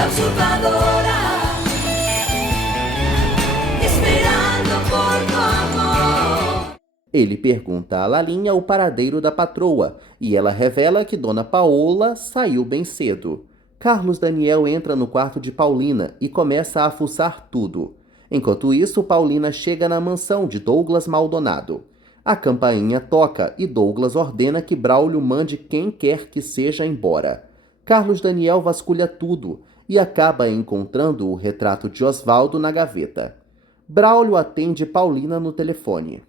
la usurpadora, esperando por tu amor. Ele pergunta a Lalinha o paradeiro da patroa e ela revela que Dona Paola saiu bem cedo. Carlos Daniel entra no quarto de Paulina e começa a fuçar tudo. Enquanto isso, Paulina chega na mansão de Douglas Maldonado. A campainha toca e Douglas ordena que Braulio mande quem quer que seja embora. Carlos Daniel vasculha tudo e acaba encontrando o retrato de Osvaldo na gaveta. Braulio atende Paulina no telefone.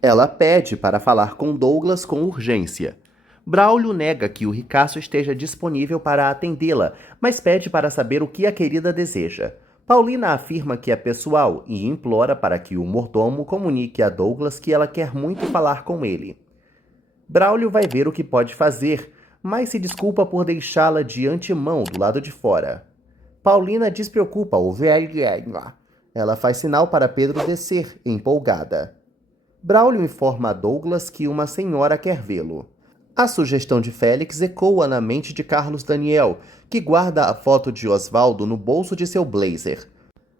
Ela pede para falar com Douglas com urgência. Braulio nega que o ricaço esteja disponível para atendê-la, mas pede para saber o que a querida deseja. Paulina afirma que é pessoal e implora para que o mordomo comunique a Douglas que ela quer muito falar com ele. Braulio vai ver o que pode fazer, mas se desculpa por deixá-la de antemão do lado de fora. Paulina despreocupa o velho. Ela faz sinal para Pedro descer, empolgada. Braulio informa a Douglas que uma senhora quer vê-lo. A sugestão de Félix ecoa na mente de Carlos Daniel, que guarda a foto de Osvaldo no bolso de seu blazer.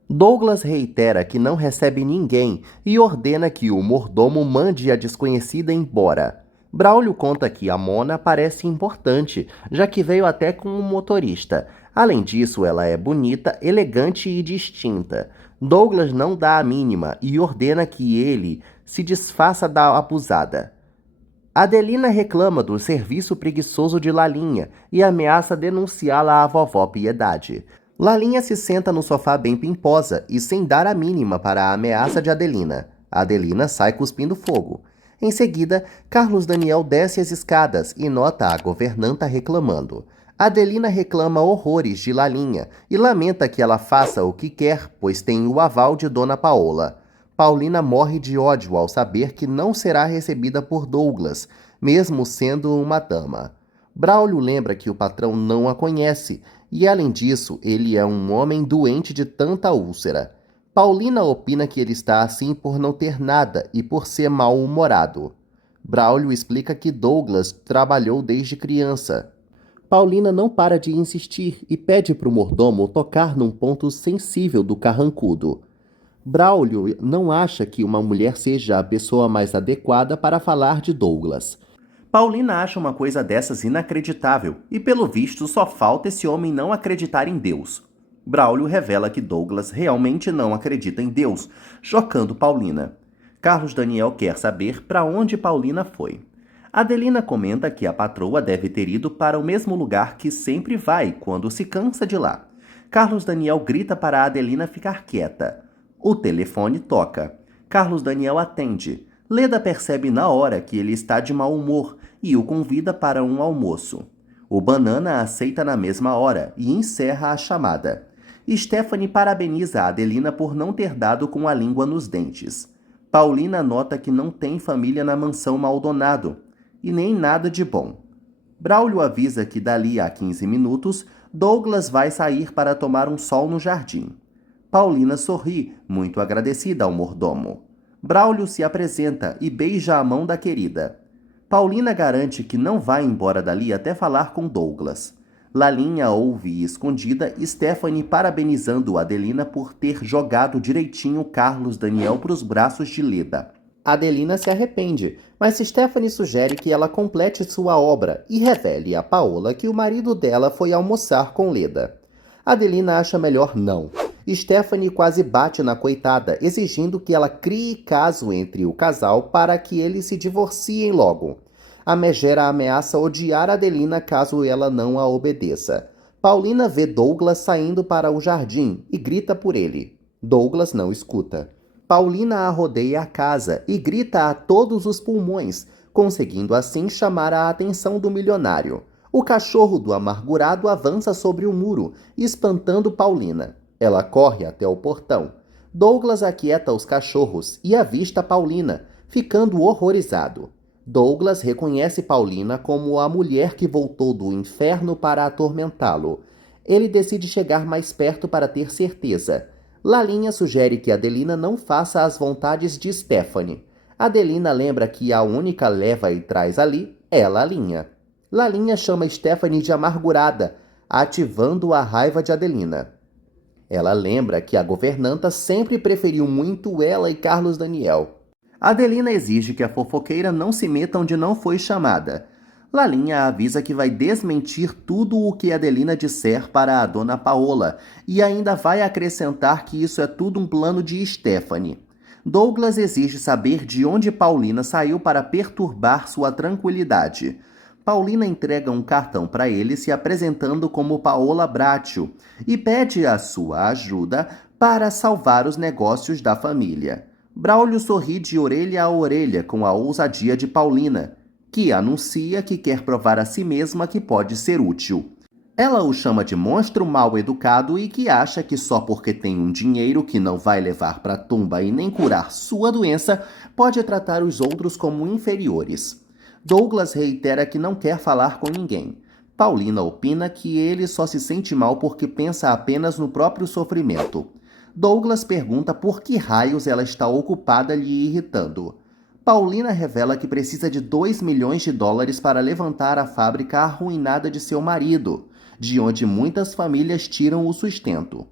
Douglas reitera que não recebe ninguém e ordena que o mordomo mande a desconhecida embora. Braulio conta que a Mona parece importante, já que veio até com um motorista. Além disso, ela é bonita, elegante e distinta. Douglas não dá a mínima e ordena que ele se desfaça da abusada. Adelina reclama do serviço preguiçoso de Lalinha e ameaça denunciá-la à vovó Piedade. Lalinha se senta no sofá bem pimposa e sem dar a mínima para a ameaça de Adelina. Adelina sai cuspindo fogo. Em seguida, Carlos Daniel desce as escadas e nota a governanta reclamando. Adelina reclama horrores de Lalinha e lamenta que ela faça o que quer, pois tem o aval de Dona Paola. Paulina morre de ódio ao saber que não será recebida por Douglas, mesmo sendo uma dama. Braulio lembra que o patrão não a conhece e, além disso, ele é um homem doente de tanta úlcera. Paulina opina que ele está assim por não ter nada e por ser mal-humorado. Braulio explica que Douglas trabalhou desde criança. Paulina não para de insistir e pede para o mordomo tocar num ponto sensível do carrancudo. Braulio não acha que uma mulher seja a pessoa mais adequada para falar de Douglas. Paulina acha uma coisa dessas inacreditável e, pelo visto, só falta esse homem não acreditar em Deus. Braulio revela que Douglas realmente não acredita em Deus, chocando Paulina. Carlos Daniel quer saber para onde Paulina foi. Adelina comenta que a patroa deve ter ido para o mesmo lugar que sempre vai quando se cansa de lá. Carlos Daniel grita para Adelina ficar quieta. O telefone toca. Carlos Daniel atende. Leda percebe na hora que ele está de mau humor e o convida para um almoço. O Banana aceita na mesma hora e encerra a chamada. Stephanie parabeniza Adelina por não ter dado com a língua nos dentes. Paulina nota que não tem família na mansão Maldonado e nem nada de bom. Braulio avisa que dali a 15 minutos Douglas vai sair para tomar um sol no jardim. Paulina sorri, muito agradecida ao mordomo. Braulio se apresenta e beija a mão da querida. Paulina garante que não vai embora dali até falar com Douglas. Lalinha ouve escondida Stephanie parabenizando Adelina por ter jogado direitinho Carlos Daniel para os braços de Leda. Adelina se arrepende, mas Stephanie sugere que ela complete sua obra e revele a Paola que o marido dela foi almoçar com Leda. Adelina acha melhor não. Stephanie quase bate na coitada, exigindo que ela crie caso entre o casal para que eles se divorciem logo. A megera ameaça odiar Adelina caso ela não a obedeça. Paulina vê Douglas saindo para o jardim e grita por ele. Douglas não escuta. Paulina a rodeia a casa e grita a todos os pulmões, conseguindo assim chamar a atenção do milionário. O cachorro do amargurado avança sobre o muro, espantando Paulina. Ela corre até o portão. Douglas aquieta os cachorros e avista Paulina, ficando horrorizado. Douglas reconhece Paulina como a mulher que voltou do inferno para atormentá-lo. Ele decide chegar mais perto para ter certeza. Lalinha sugere que Adelina não faça as vontades de Stephanie. Adelina lembra que a única leva e traz ali é Lalinha. Lalinha chama Stephanie de amargurada, ativando a raiva de Adelina. Ela lembra que a governanta sempre preferiu muito ela e Carlos Daniel. Adelina exige que a fofoqueira não se meta onde não foi chamada. Lalinha avisa que vai desmentir tudo o que Adelina disser para a dona Paola e ainda vai acrescentar que isso é tudo um plano de Stephanie. Douglas exige saber de onde Paulina saiu para perturbar sua tranquilidade. Paulina entrega um cartão para ele se apresentando como Paola Bracho e pede a sua ajuda para salvar os negócios da família. Braulio sorri de orelha a orelha com a ousadia de Paulina, que anuncia que quer provar a si mesma que pode ser útil. Ela o chama de monstro mal educado e que acha que só porque tem um dinheiro que não vai levar para a tumba e nem curar sua doença, pode tratar os outros como inferiores. Douglas reitera que não quer falar com ninguém. Paulina opina que ele só se sente mal porque pensa apenas no próprio sofrimento. Douglas pergunta por que raios ela está ocupada lhe irritando. Paulina revela que precisa de 2 milhões de dólares para levantar a fábrica arruinada de seu marido, de onde muitas famílias tiram o sustento.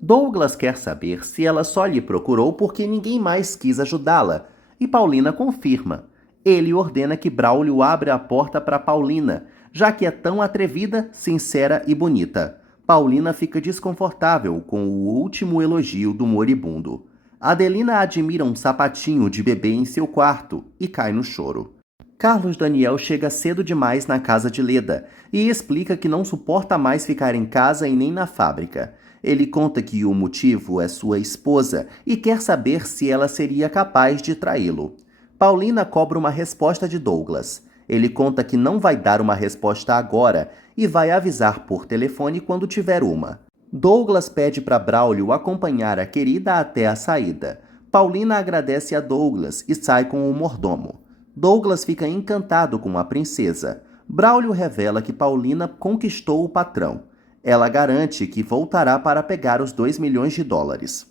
Douglas quer saber se ela só lhe procurou porque ninguém mais quis ajudá-la, e Paulina confirma. Ele ordena que Braulio abra a porta para Paulina, já que é tão atrevida, sincera e bonita. Paulina fica desconfortável com o último elogio do moribundo. Adelina admira um sapatinho de bebê em seu quarto e cai no choro. Carlos Daniel chega cedo demais na casa de Leda e explica que não suporta mais ficar em casa e nem na fábrica. Ele conta que o motivo é sua esposa e quer saber se ela seria capaz de traí-lo. Paulina cobra uma resposta de Douglas. Ele conta que não vai dar uma resposta agora e vai avisar por telefone quando tiver uma. Douglas pede para Braulio acompanhar a querida até a saída. Paulina agradece a Douglas e sai com o mordomo. Douglas fica encantado com a princesa. Braulio revela que Paulina conquistou o patrão. Ela garante que voltará para pegar os 2 milhões de dólares.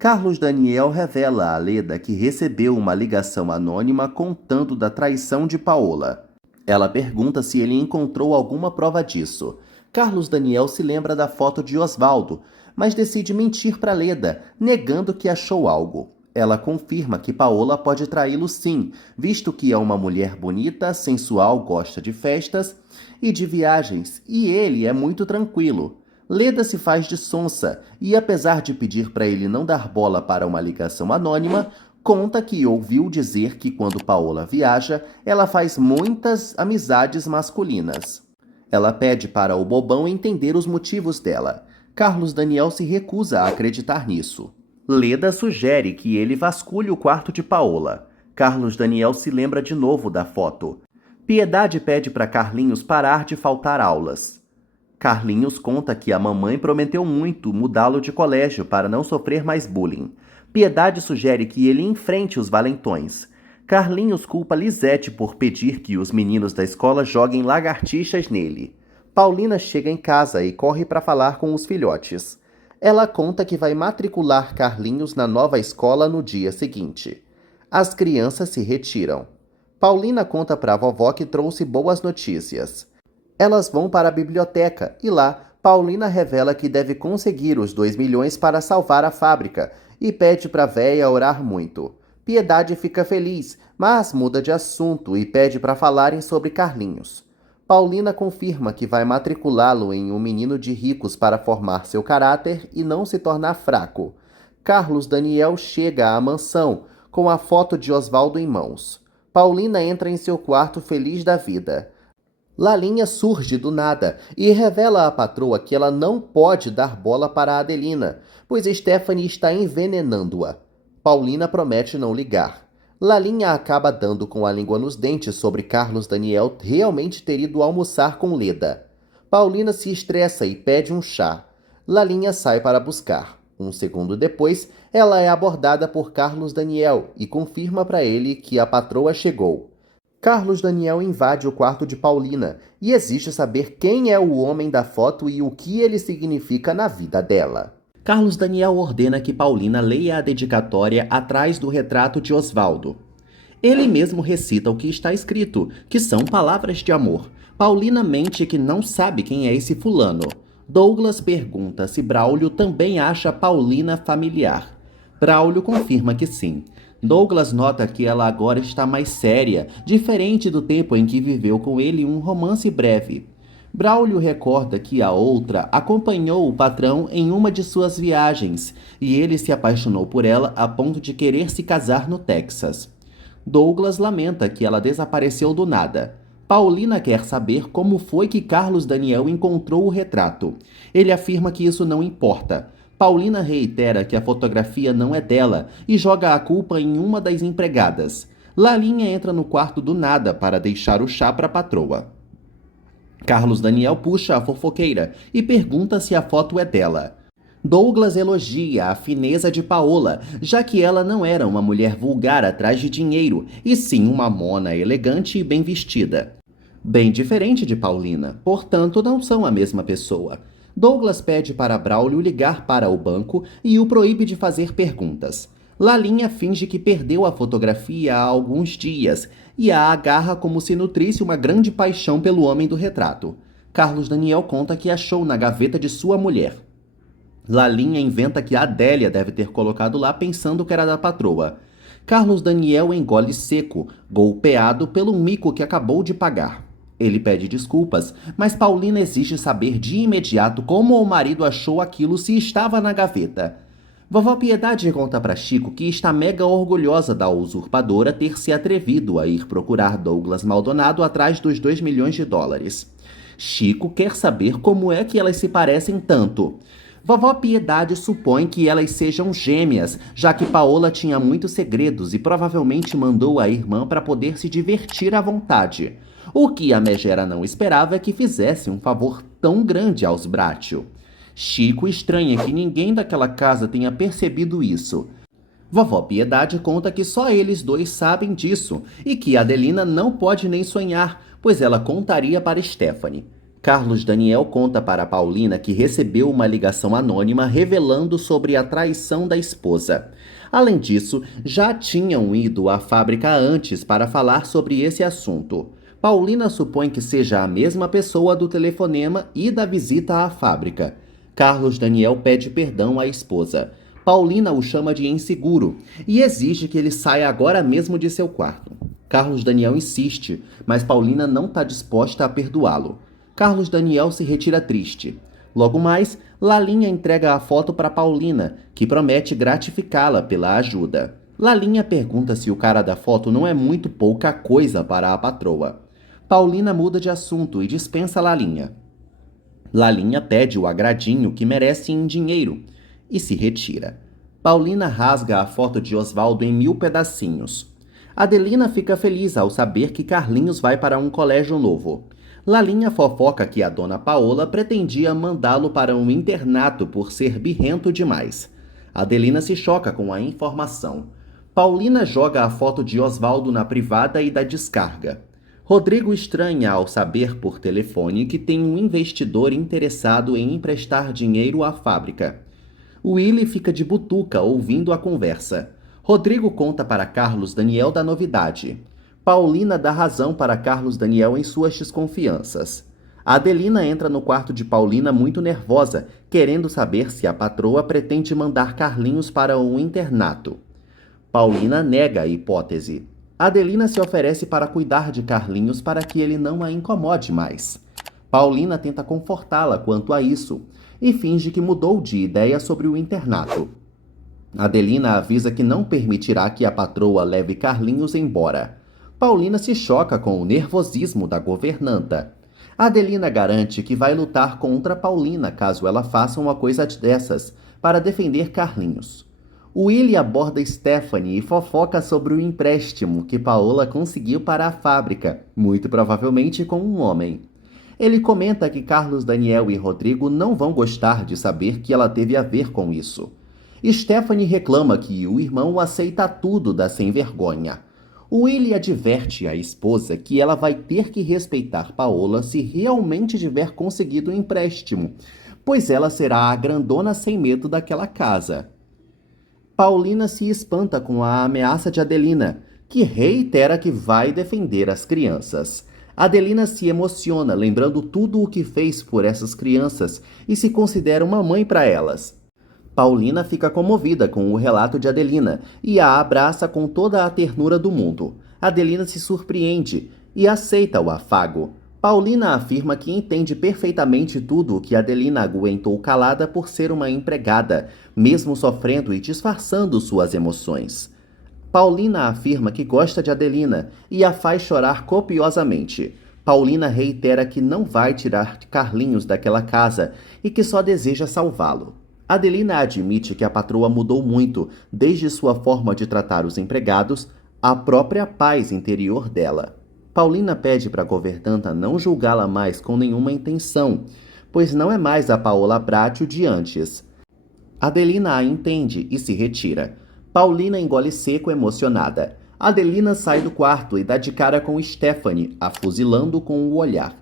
Carlos Daniel revela a Leda que recebeu uma ligação anônima contando da traição de Paola. Ela pergunta se ele encontrou alguma prova disso. Carlos Daniel se lembra da foto de Osvaldo, mas decide mentir para Leda, negando que achou algo. Ela confirma que Paola pode traí-lo sim, visto que é uma mulher bonita, sensual, gosta de festas e de viagens, e ele é muito tranquilo. Leda se faz de sonsa e, apesar de pedir para ele não dar bola para uma ligação anônima, conta que ouviu dizer que quando Paola viaja, ela faz muitas amizades masculinas. Ela pede para o bobão entender os motivos dela. Carlos Daniel se recusa a acreditar nisso. Leda sugere que ele vasculhe o quarto de Paola. Carlos Daniel se lembra de novo da foto. Piedade pede para Carlinhos parar de faltar aulas. Carlinhos conta que a mamãe prometeu muito mudá-lo de colégio para não sofrer mais bullying. Piedade sugere que ele enfrente os valentões. Carlinhos culpa Lisete por pedir que os meninos da escola joguem lagartixas nele. Paulina chega em casa e corre para falar com os filhotes. Ela conta que vai matricular Carlinhos na nova escola no dia seguinte. As crianças se retiram. Paulina conta para a vovó que trouxe boas notícias. Elas vão para a biblioteca e lá, Paulina revela que deve conseguir os 2 milhões para salvar a fábrica e pede para a véia orar muito. Piedade fica feliz, mas muda de assunto e pede para falarem sobre Carlinhos. Paulina confirma que vai matriculá-lo em um menino de ricos para formar seu caráter e não se tornar fraco. Carlos Daniel chega à mansão, com a foto de Osvaldo em mãos. Paulina entra em seu quarto feliz da vida. Lalinha surge do nada e revela à patroa que ela não pode dar bola para Adelina, pois Stephanie está envenenando-a. Paulina promete não ligar. Lalinha acaba dando com a língua nos dentes sobre Carlos Daniel realmente ter ido almoçar com Leda. Paulina se estressa e pede um chá. Lalinha sai para buscar. Um segundo depois, ela é abordada por Carlos Daniel e confirma para ele que a patroa chegou. Carlos Daniel invade o quarto de Paulina e exige saber quem é o homem da foto e o que ele significa na vida dela. Carlos Daniel ordena que Paulina leia a dedicatória atrás do retrato de Osvaldo. Ele mesmo recita o que está escrito, que são palavras de amor. Paulina mente que não sabe quem é esse fulano. Douglas pergunta se Braulio também acha Paulina familiar. Braulio confirma que sim. Douglas nota que ela agora está mais séria, diferente do tempo em que viveu com ele um romance breve. Braulio recorda que a outra acompanhou o patrão em uma de suas viagens e ele se apaixonou por ela a ponto de querer se casar no Texas. Douglas lamenta que ela desapareceu do nada. Paulina quer saber como foi que Carlos Daniel encontrou o retrato. Ele afirma que isso não importa. Paulina reitera que a fotografia não é dela e joga a culpa em uma das empregadas. Lalinha entra no quarto do nada para deixar o chá para a patroa. Carlos Daniel puxa a fofoqueira e pergunta se a foto é dela. Douglas elogia a fineza de Paola, já que ela não era uma mulher vulgar atrás de dinheiro, e sim uma mona elegante e bem vestida. Bem diferente de Paulina, portanto não são a mesma pessoa. Douglas pede para Braulio ligar para o banco e o proíbe de fazer perguntas. Lalinha finge que perdeu a fotografia há alguns dias e a agarra como se nutrisse uma grande paixão pelo homem do retrato. Carlos Daniel conta que achou na gaveta de sua mulher. Lalinha inventa que a Adélia deve ter colocado lá pensando que era da patroa. Carlos Daniel engole seco, golpeado pelo mico que acabou de pagar. Ele pede desculpas, mas Paulina exige saber de imediato como o marido achou aquilo se estava na gaveta. Vovó Piedade conta para Chico que está mega orgulhosa da usurpadora ter se atrevido a ir procurar Douglas Maldonado atrás dos 2 milhões de dólares. Chico quer saber como é que elas se parecem tanto. Vovó Piedade supõe que elas sejam gêmeas, já que Paola tinha muitos segredos e provavelmente mandou a irmã para poder se divertir à vontade. O que a megera não esperava é que fizesse um favor tão grande aos Bratio. Chico estranha que ninguém daquela casa tenha percebido isso. Vovó Piedade conta que só eles dois sabem disso e que Adelina não pode nem sonhar, pois ela contaria para Stephanie. Carlos Daniel conta para Paulina que recebeu uma ligação anônima revelando sobre a traição da esposa. Além disso, já tinham ido à fábrica antes para falar sobre esse assunto. Paulina supõe que seja a mesma pessoa do telefonema e da visita à fábrica. Carlos Daniel pede perdão à esposa. Paulina o chama de inseguro e exige que ele saia agora mesmo de seu quarto. Carlos Daniel insiste, mas Paulina não está disposta a perdoá-lo. Carlos Daniel se retira triste. Logo mais, Lalinha entrega a foto para Paulina, que promete gratificá-la pela ajuda. Lalinha pergunta se o cara da foto não é muito pouca coisa para a patroa. Paulina muda de assunto e dispensa Lalinha. Lalinha pede o agradinho que merece em dinheiro e se retira. Paulina rasga a foto de Osvaldo em 1000 pedacinhos. Adelina fica feliz ao saber que Carlinhos vai para um colégio novo. Lalinha fofoca que a dona Paola pretendia mandá-lo para um internato por ser birrento demais. Adelina se choca com a informação. Paulina joga a foto de Osvaldo na privada e dá descarga. Rodrigo estranha ao saber por telefone que tem um investidor interessado em emprestar dinheiro à fábrica. Willy fica de butuca ouvindo a conversa. Rodrigo conta para Carlos Daniel da novidade. Paulina dá razão para Carlos Daniel em suas desconfianças. Adelina entra no quarto de Paulina muito nervosa, querendo saber se a patroa pretende mandar Carlinhos para um internato. Paulina nega a hipótese. Adelina se oferece para cuidar de Carlinhos para que ele não a incomode mais. Paulina tenta confortá-la quanto a isso e finge que mudou de ideia sobre o internato. Adelina avisa que não permitirá que a patroa leve Carlinhos embora. Paulina se choca com o nervosismo da governanta. Adelina garante que vai lutar contra Paulina caso ela faça uma coisa dessas, para defender Carlinhos. Willy aborda Stephanie e fofoca sobre o empréstimo que Paola conseguiu para a fábrica, muito provavelmente com um homem. Ele comenta que Carlos Daniel e Rodrigo não vão gostar de saber que ela teve a ver com isso. Stephanie reclama que o irmão aceita tudo da sem-vergonha. Willy adverte a esposa que ela vai ter que respeitar Paola se realmente tiver conseguido o empréstimo, pois ela será a grandona sem medo daquela casa. Paulina se espanta com a ameaça de Adelina, que reitera que vai defender as crianças. Adelina se emociona, lembrando tudo o que fez por essas crianças e se considera uma mãe para elas. Paulina fica comovida com o relato de Adelina e a abraça com toda a ternura do mundo. Adelina se surpreende e aceita o afago. Paulina afirma que entende perfeitamente tudo o que Adelina aguentou calada por ser uma empregada, mesmo sofrendo e disfarçando suas emoções. Paulina afirma que gosta de Adelina e a faz chorar copiosamente. Paulina reitera que não vai tirar Carlinhos daquela casa e que só deseja salvá-lo. Adelina admite que a patroa mudou muito, desde sua forma de tratar os empregados, à própria paz interior dela. Paulina pede para a governanta não julgá-la mais com nenhuma intenção, pois não é mais a Paola Bracho de antes. Adelina a entende e se retira. Paulina engole seco, emocionada. Adelina sai do quarto e dá de cara com Stephanie, a fuzilando com o olhar.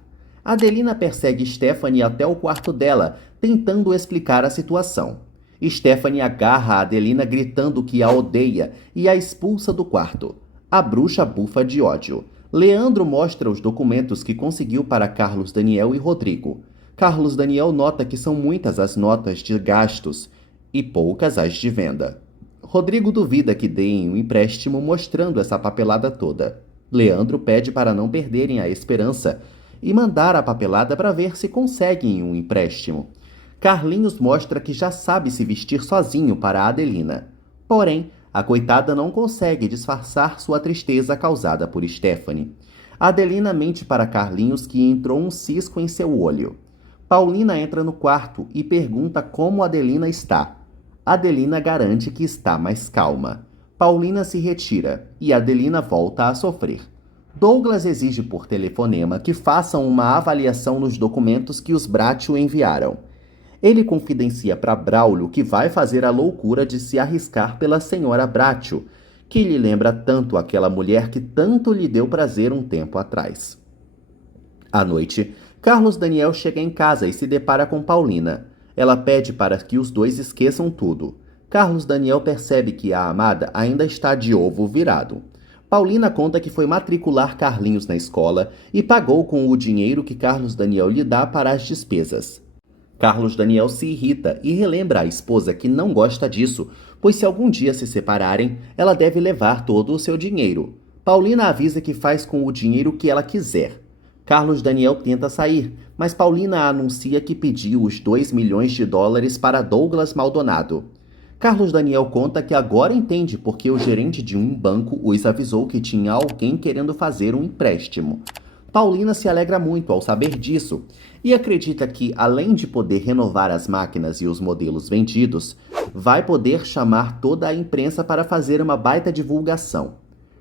Adelina persegue Stephanie até o quarto dela, tentando explicar a situação. Stephanie agarra a Adelina gritando que a odeia e a expulsa do quarto. A bruxa bufa de ódio. Leandro mostra os documentos que conseguiu para Carlos Daniel e Rodrigo. Carlos Daniel nota que são muitas as notas de gastos e poucas as de venda. Rodrigo duvida que deem um empréstimo mostrando essa papelada toda. Leandro pede para não perderem a esperança e mandar a papelada para ver se conseguem um empréstimo. Carlinhos mostra que já sabe se vestir sozinho para Adelina. Porém, a coitada não consegue disfarçar sua tristeza causada por Stephanie. Adelina mente para Carlinhos que entrou um cisco em seu olho. Paulina entra no quarto e pergunta como Adelina está. Adelina garante que está mais calma. Paulina se retira e Adelina volta a sofrer. Douglas exige por telefonema que façam uma avaliação nos documentos que os Bracho enviaram. Ele confidencia para Braulio que vai fazer a loucura de se arriscar pela senhora Bracho, que lhe lembra tanto aquela mulher que tanto lhe deu prazer um tempo atrás. À noite, Carlos Daniel chega em casa e se depara com Paulina. Ela pede para que os dois esqueçam tudo. Carlos Daniel percebe que a amada ainda está de ovo virado. Paulina conta que foi matricular Carlinhos na escola e pagou com o dinheiro que Carlos Daniel lhe dá para as despesas. Carlos Daniel se irrita e relembra à esposa que não gosta disso, pois se algum dia se separarem, ela deve levar todo o seu dinheiro. Paulina avisa que faz com o dinheiro o que ela quiser. Carlos Daniel tenta sair, mas Paulina anuncia que pediu os 2 milhões de dólares para Douglas Maldonado. Carlos Daniel conta que agora entende porque o gerente de um banco os avisou que tinha alguém querendo fazer um empréstimo. Paulina se alegra muito ao saber disso e acredita que, além de poder renovar as máquinas e os modelos vendidos, vai poder chamar toda a imprensa para fazer uma baita divulgação.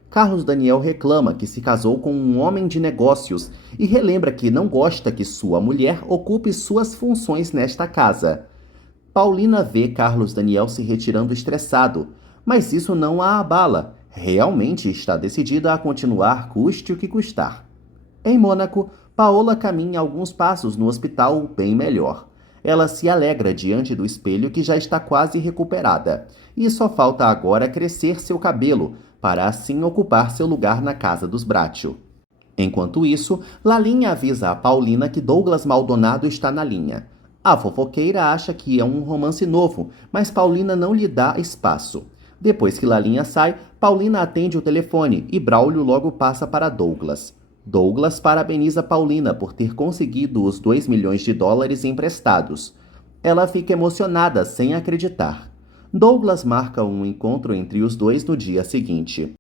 Carlos Daniel reclama que se casou com um homem de negócios e relembra que não gosta que sua mulher ocupe suas funções nesta casa. Paulina vê Carlos Daniel se retirando estressado, mas isso não a abala. Realmente está decidida a continuar custe o que custar. Em Mônaco, Paola caminha alguns passos no hospital bem melhor. Ela se alegra diante do espelho que já está quase recuperada, e só falta agora crescer seu cabelo, para assim ocupar seu lugar na casa dos Bracho. Enquanto isso, Lalinha avisa a Paulina que Douglas Maldonado está na linha. A fofoqueira acha que é um romance novo, mas Paulina não lhe dá espaço. Depois que Lalinha sai, Paulina atende o telefone e Braulio logo passa para Douglas. Douglas parabeniza Paulina por ter conseguido os 2 milhões de dólares emprestados. Ela fica emocionada sem acreditar. Douglas marca um encontro entre os dois no dia seguinte.